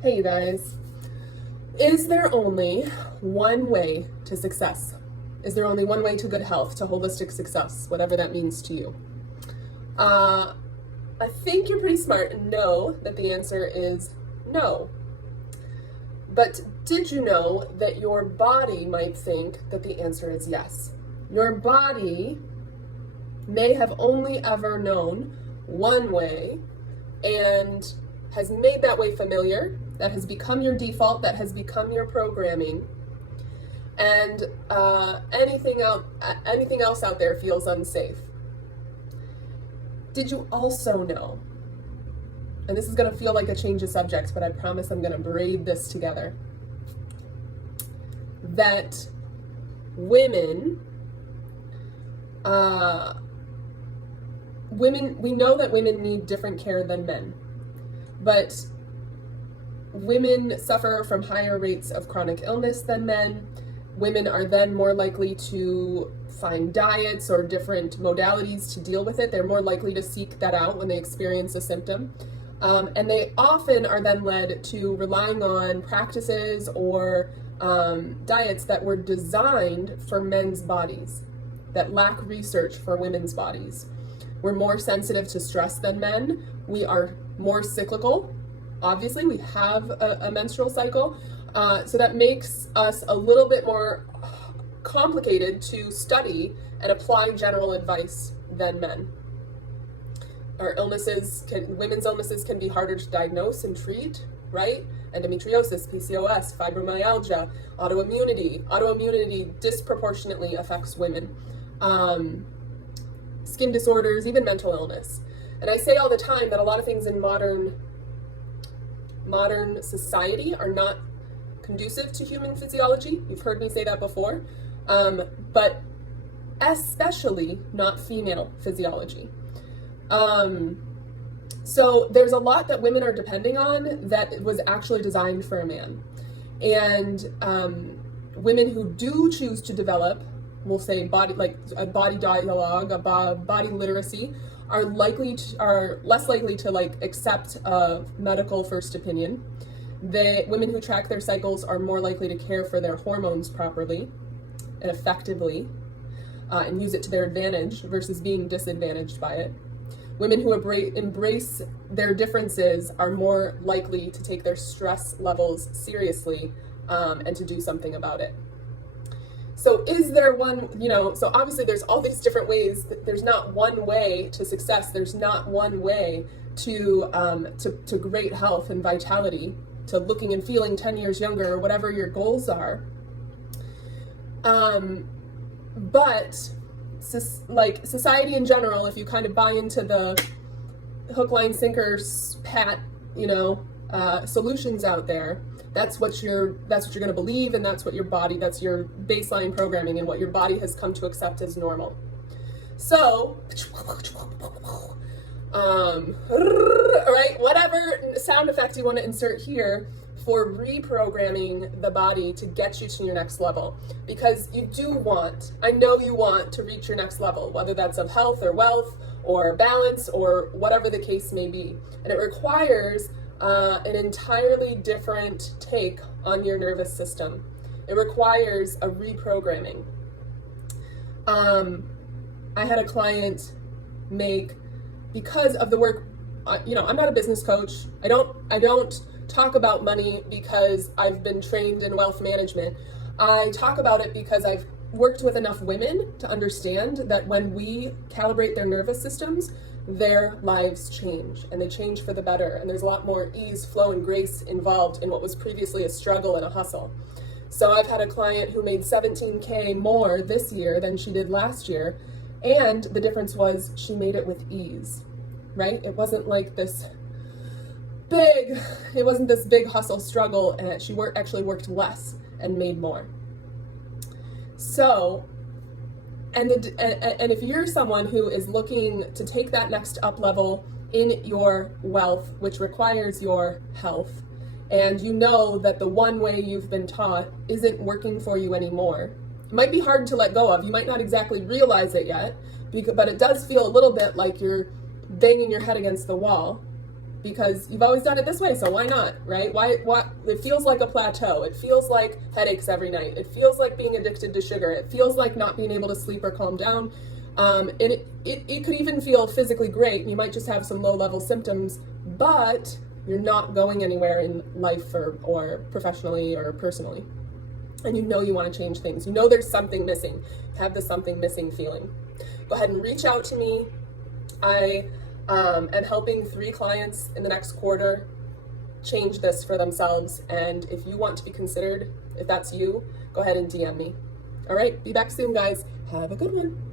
Hey, you guys. Is there only one way to success? Is there only one way to good health, to holistic success, whatever that means to you? I think you're pretty smart and know that the answer is no. But did you know that your body might think that the answer is yes? Your body may have only ever known one way and has made that way familiar, that has become your default, that has become your programming, and anything else out there feels unsafe. Did you also know, and this is going to feel like a change of subject, but I promise I'm going to braid this together, that women, we know that women need different care than men, but women suffer from higher rates of chronic illness than men. Women are then more likely to find diets or different modalities to deal with it. They're more likely to seek that out when they experience a symptom. And they often are then led to relying on practices or diets that were designed for men's bodies, that lack research for women's bodies. We're more sensitive to stress than men. We are more cyclical. Obviously, we have a menstrual cycle, so that makes us a little bit more complicated to study and apply general advice than men. Women's illnesses can be harder to diagnose and treat, right? Endometriosis, PCOS, fibromyalgia, autoimmunity. Autoimmunity disproportionately affects women. Skin disorders, even mental illness. And I say all the time that a lot of things in modern society are not conducive to human physiology. You've heard me say that before, but especially not female physiology. So there's a lot that women are depending on that was actually designed for a man. And women who do choose to develop, we'll say body dialogue, body literacy, are less likely to accept a medical first opinion. Women who track their cycles are more likely to care for their hormones properly and effectively, and use it to their advantage versus being disadvantaged by it. Women who embrace their differences are more likely to take their stress levels seriously, and to do something about it. So is there one, so obviously there's all these different ways. There's not one way to success. There's not one way to great health and vitality, to looking and feeling 10 years younger, or whatever your goals are. But society in general, if you kind of buy into the hook, line, sinker, pat, solutions out there, that's what you're going to believe, and that's your baseline programming, and what your body has come to accept as normal. So, all right, whatever sound effect you want to insert here for reprogramming the body to get you to your next level, because I know you want to reach your next level, whether that's of health or wealth or balance or whatever the case may be, and it requires an entirely different take on your nervous system. It requires a reprogramming. I had a client because of the work, I'm not a business coach. I don't talk about money because I've been trained in wealth management. I talk about it because I've worked with enough women to understand that when we calibrate their nervous systems, their lives change, and they change for the better, and there's a lot more ease, flow, and grace involved in what was previously a struggle and a hustle. So I've had a client who made $17K more this year than she did last year, and the difference was she made it with ease, right? It wasn't like this big hustle struggle, and she actually worked less and made more. So, and if you're someone who is looking to take that next up level in your wealth, which requires your health, and you know that the one way you've been taught isn't working for you anymore, it might be hard to let go of. You might not exactly realize it yet, but it does feel a little bit like you're banging your head against the wall, because you've always done it this way, so why not, right? Why it feels like a plateau. It feels like headaches every night. It feels like being addicted to sugar. It feels like not being able to sleep or calm down. And it could even feel physically great. You might just have some low-level symptoms, but you're not going anywhere in life or professionally or personally. And you know you want to change things. You know there's something missing. You have the something missing feeling. Go ahead and reach out to me. I am helping 3 clients in the next quarter change this for themselves. And if you want to be considered, if that's you, go ahead and DM me. All right, be back soon, guys. Have a good one.